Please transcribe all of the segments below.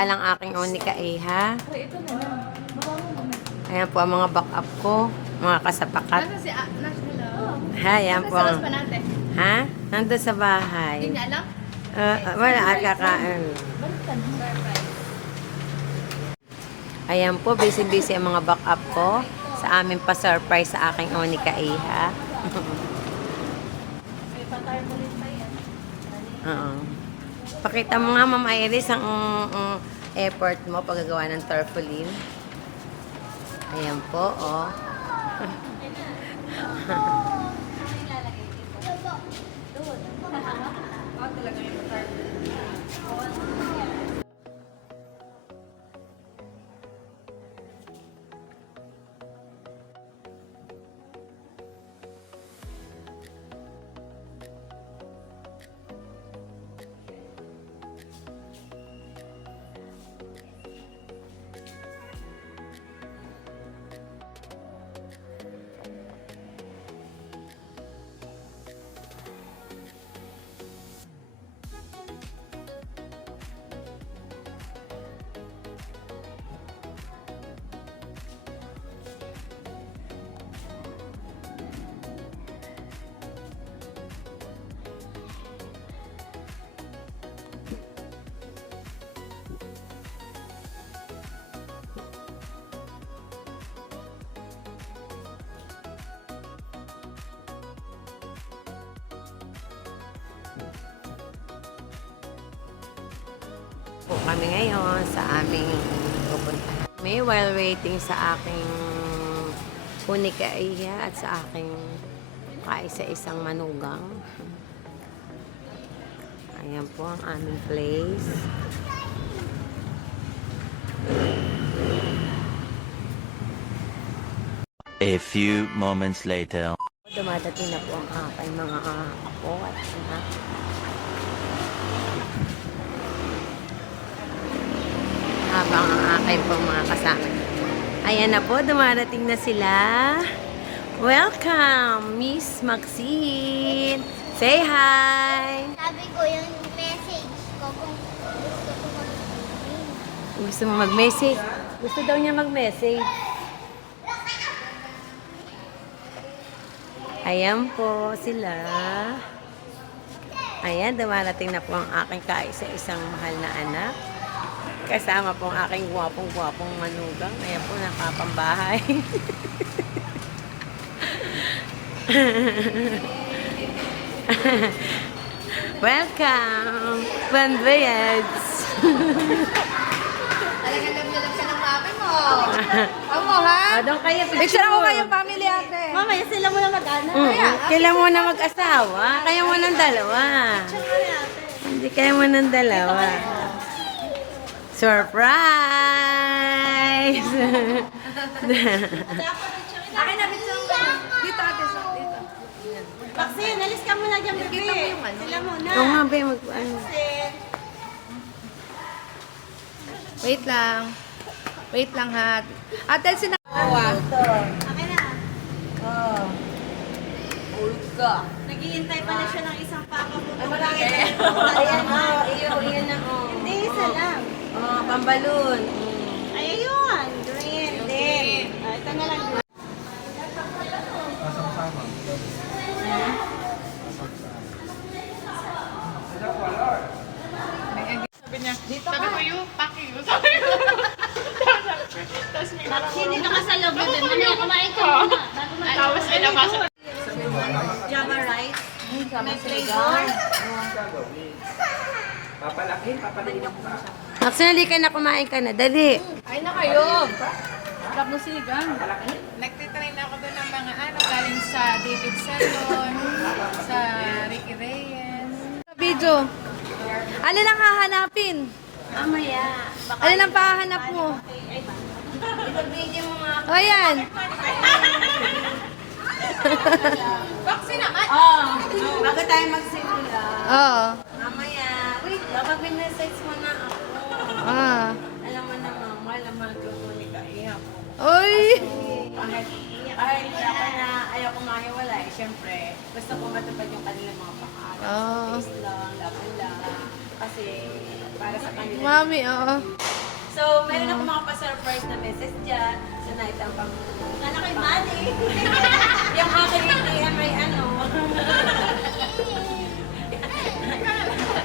mahal ang aking Onika ha. Ayan po ang mga backup ko, mga kasapakat. Nasa si Nashville. Ha, ayan po. Nasa pa natin. Ha? Nandun sa bahay. Hindi niya alam? Wala, kakain. Ayan po, busy-busy ang mga backup ko sa aming pa-surprise sa aking Onika ha. Oo. Pakita mo nga, Ma'am Iris, ang effort mo paggagawa ng tarpaulin. Ayan po, oh. Po kami ngayon sa aming pupuntahan. May while waiting sa aking Onika at sa aking kaisa-isang manugang. Ayan po ang aming place. A few moments later. Dumadating na po ang aking mga apo at anak. Habang ang aking pong mga kasama. Ayan na po, dumarating na sila. Welcome, Miss Maxine. Say hi. Sabi ko yung message ko kung gusto ko mag-message. Gusto mo mag-message? Gusto daw niya mag-message. Ayan po sila. Ayan, dumarating na po ang aking kaisa-isang mahal na anak. Kasama po ang aking gwapong-gwapong manugang. Ayan po, nakapambahay. Welcome! Bon voyage! Talagang love ka ng mami mo. Amo, ha? Doon kayo, Picture mo kayong family ate. Mamaya sila muna mag-anak. Kailan mo na mag-asawa? Kaya mo ng dalawa. Hindi kaya mo ng dalawa. Surprise! Akin na picture mo. Dito ate, dito. Maxine, alis ka muna dyan, bebe. Kita mo yung ano. Sila muna. Oo nga, be, ano. Wait lang. Wait lang, ha. Ate, Akin na. Oh. Naghihintay pa na siya ng isang papa mo. Ayan, oh. Iyan na, oh. Hindi, isa lang. Oh, pambalon. Ay, ayun. Green. Din. Ito na lang. sabi ko yung paki. Sabi ko. Maxine, dito ka sa loob, bebe. Mamaya kumain ka muna. Bago Tapos pinapasa. Java rice. May flavor. Actually, ka na kumain ka na. Dali. Ay na kayo. Sarap ng sigang. Nagtitrain ako doon ng mga galing sa David Salon, sa Ricky Reyes. Video. Alin ang hahanapin? Mamaya. Alin ang pahanap mo? Ipag-video mo nga. O yan. Boxy naman! Oh, bago tayo magsimula. Oo. Mamaya. Wait, kapag may-message mo na ako. Alam mo na, mama, laman ko po ni Kaiha po. Uy! Kahit ayaw ko mahiwalay, syempre, gusto ko matupad yung kanilang mga pangarap. Oh. Peace lang, love lang. Kasi, para sa kanila. Mami, oo. So, meron ako mga pa-surprise na message dyan. So, naitang pang... Ano kay Manny? Yung aking ATM ay ano.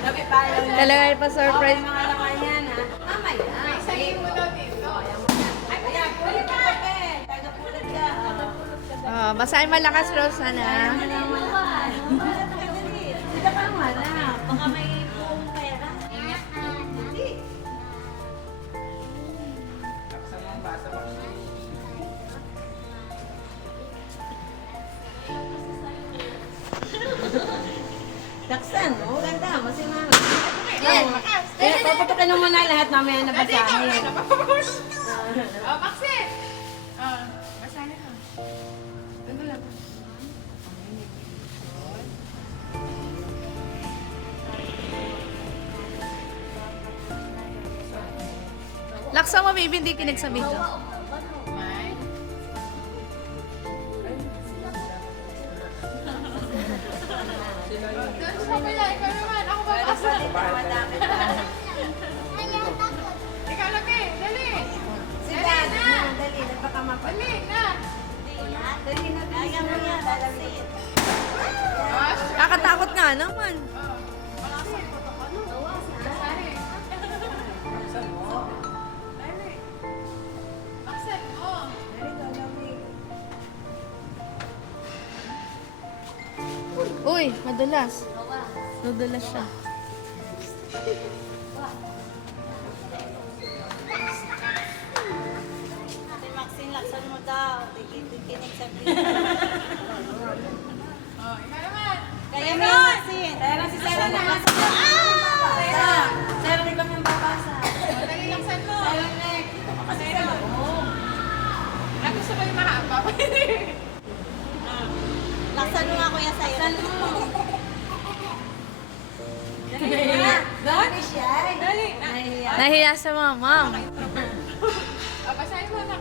Sabi pa lang na. Talaga yung pa-surprise. Okay, mga laman yan ha. Mamaya. May sabihin mo daw dito. Ay, kaya, kulit ka pa eh. Tagapulit ka. Oh, basahin malakas, Rose, Kaya na. mo na malakas. Hindi ka pa wala. Baka may buong pera. Hindi. Laksan, oh, ganda. Masimama. Yan. Kaya paputukin mo muna lahat mamaya na basahin. Oh, Maxine! Oh, basahin mo. Doon lang. Laksa mo, baby, hindi kinig sa video. May. Doon sa kabila, ikaw naman. Ako babasa. Madami pa. Ikaw lagi, dali. Sige, dali. Nagpakamapal. Dali, na. Dali na, kaya mo yan. Dalalit. Oh, Kakatakot nga naman. Maxine. Basahin. Dali. Maxine, oh. Dali, dalamig. Uy, madulas. Madulas siya. Ate Maxine, laksan mo daw. Tikinig sa video. Oh, ikaw naman. Kaya mo yan, Maxine. Kaya na si Sarah na. Sarah, Sarah, ikaw yung babasa. Oh, dali, laksan mo. Sarah, next. Kasi sa loob. Ah, gusto mo yung mahaba? Laksan mo nga kuya sa'yo. Saan mo? Dali na. Dali siya. Dali. Nahiya. Nahiya sa mama. Oh, basahin mo na.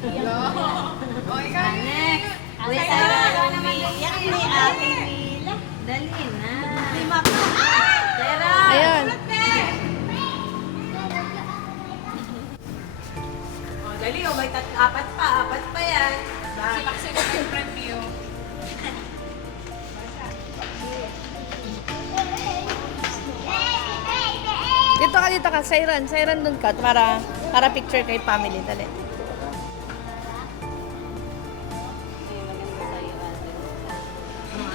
Oh, ikaw Next. Ate Wait, Sarah, Sarah naman umiiyak ni Ate Mila. Dali na. Lima pa. Sarah. Ayun. Oh, dali, oh, may apat pa yan. Si Maxine yung may preview. Dito ka, Siren. Siren dun ka para picture kay family. Dali.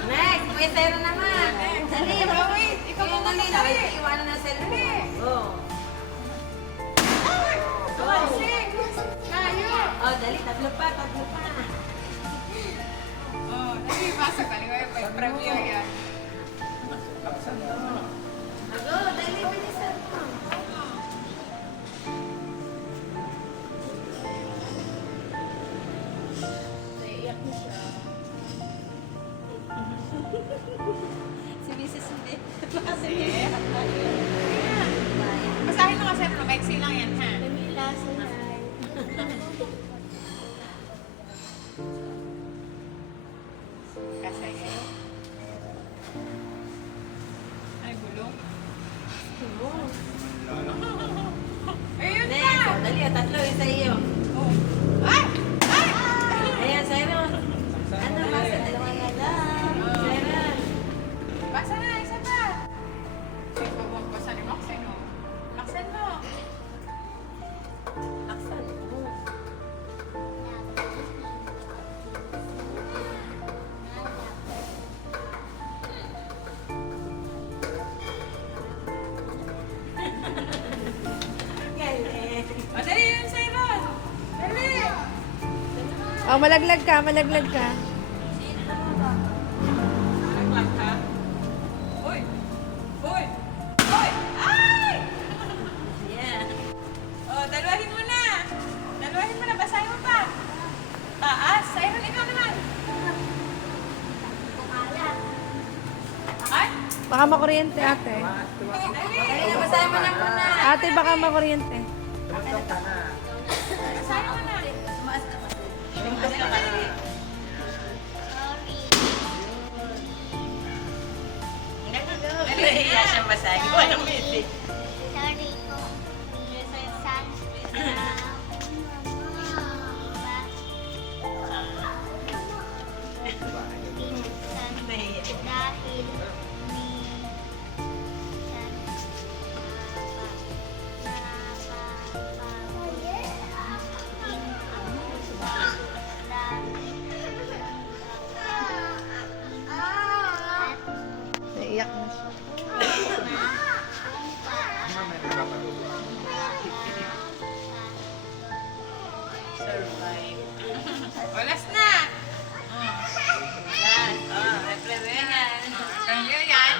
Next, may Sarah naman. Dali, Wait, ikaw yung muna dali, dali. iwanan na cellphone. Oh. Oh, sing! Tayo! Oh, dali, tatlo pa. Oh, dali, basa ka. May preview yan. Ago, dali, bilisan mo. Naiiyak na siya. Si Mrs. hindi. Kasi Basahin mo kasi, pero maiksi lang yan, ha? Mila, sunay. Kasi, ay, gulong. Ayun na! Next, oh, dali, tatlo, isa iyo. Oh. Ay! Ay! Ayan, Sarah. Ano, basa, dalawa na lang. Sarah. Basa na, isa pa. Ay, pagbasa ni Maxine, oh. Maxine mo. Laksan mo. Galing. O, dali yun, Simon. Dali! Oh, malaglag ka. Naglag ka? Baka makuryente, ate. Ate, baka makuryente. Nahiya siyang basahin. Walang message. Sorry po. Minsan minsan dahil Naiyak na siya. Oras na! Kaya yan.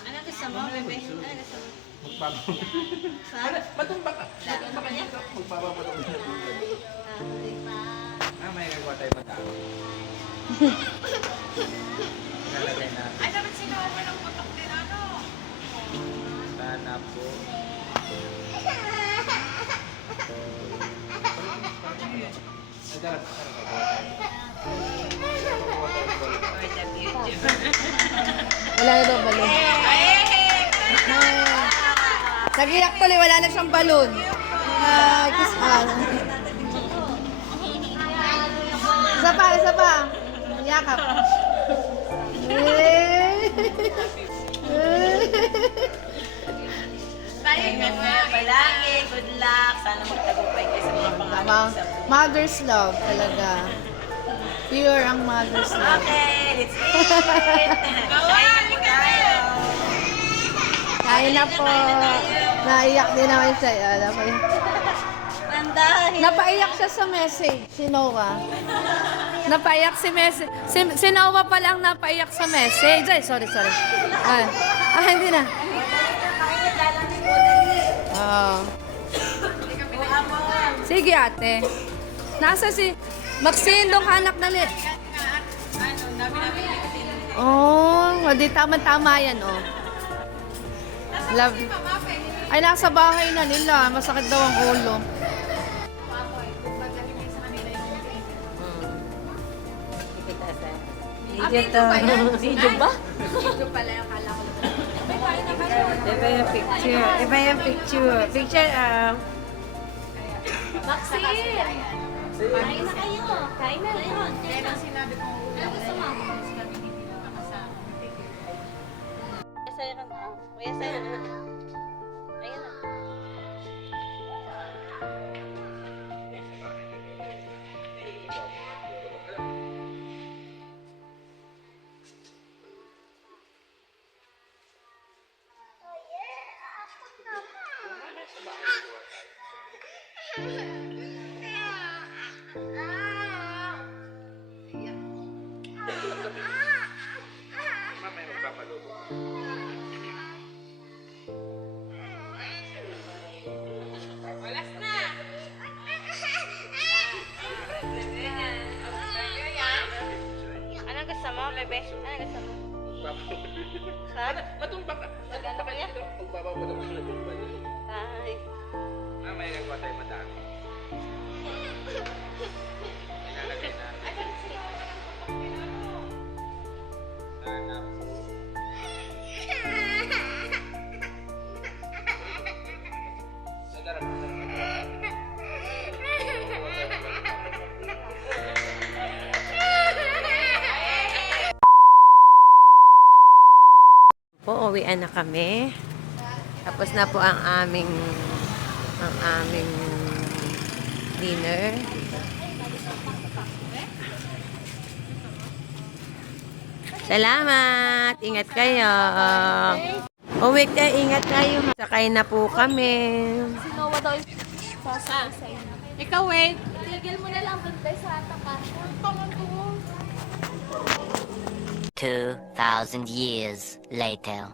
Ano gusto mo, bebe? Ano gusto mo? May nagawa tayo matao. Nalagay natin. Ay, dapat sinawa mo ng putok din ano. Sana po. Wala na daw balon. Nagiyak tuloy, wala na siyang balon. Kiss all. Isa pa. Yakap. Ingat mo yan palagi. Good luck. Sana magtagumpay kayo sa mga pangarap. Mother's love talaga. Pure ang mother's love. Okay, let's eat. Kain po tayo. Kain na po. Naiyak din naman siya. Alam mo yun. Napaiyak siya sa message, si Noah. Napaiyak si message. Si Noah pa lang napaiyak sa message. Ay, sorry. Hindi na. Sige, ate. Nasa si Maxine, doon ka anak na li. Di tama-tama yan, Love. Ay, nasa bahay na nila. Masakit daw ang ulo. Video to. Video ba? Video pala yung kala ko. Iba yung picture. Picture, Maxine! Kain na kayo. Kain na. Kaya nang sinabi ko, Ano gusto mo? sabi ni Dino nakasama. Kuya, sa'yo ka na. Kuya, sa'yo na. Ayan na. Oras na! Anong gusto mo, bebe? Anong gusto mo? Ha? Matumbak ka. Maganda ka yan? Magbababato ko na tumba. Ay. May nagawa tayo madami. Nalagay natin. Sana po. po, uwian na kami. Tapos na po ang aming dinner. Salamat! Ingat kayo! Uwi kayo, ingat kayo. Sakay na po kami. Si Noah daw yung sasasay. Ikaw, wait. Tigil mo na lang doon tayo sa atakan. 2,000 years later.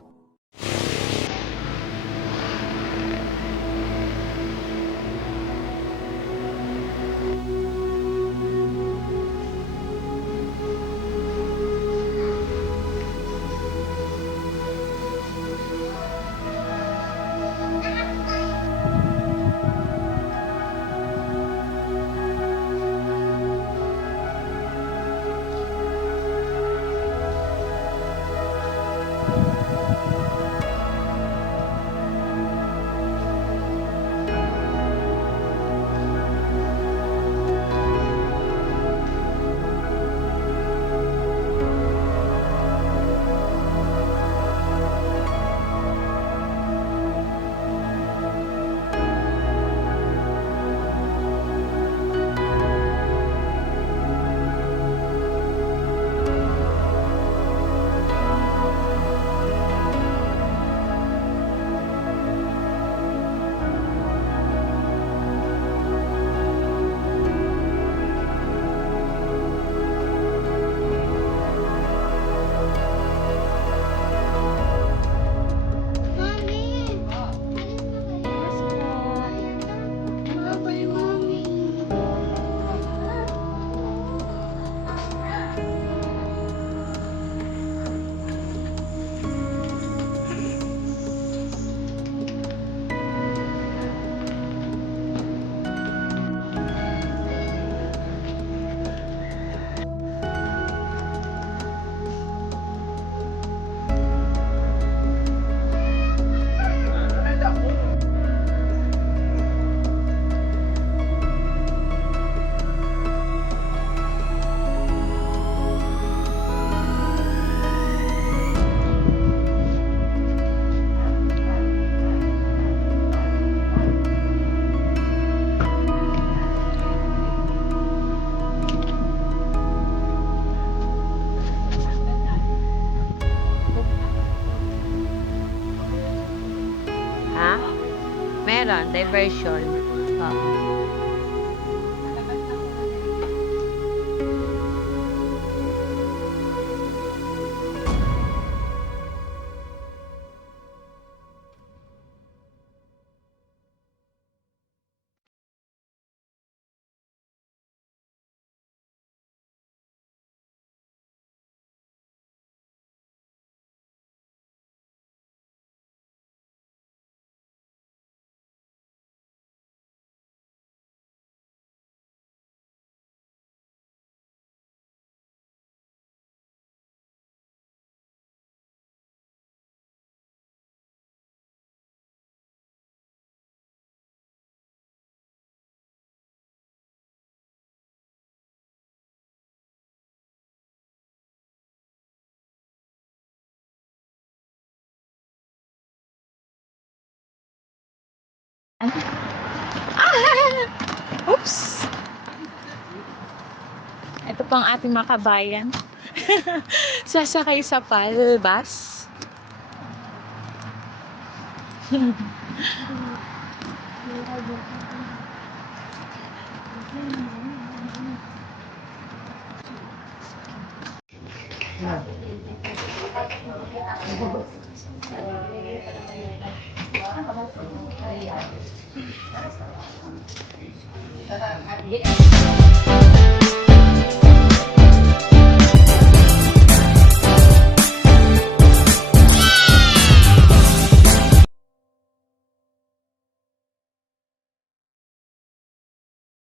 meron. Diversion. Oo. Oops! Ito pang ating mga kabayan. Sasakay sa palbas.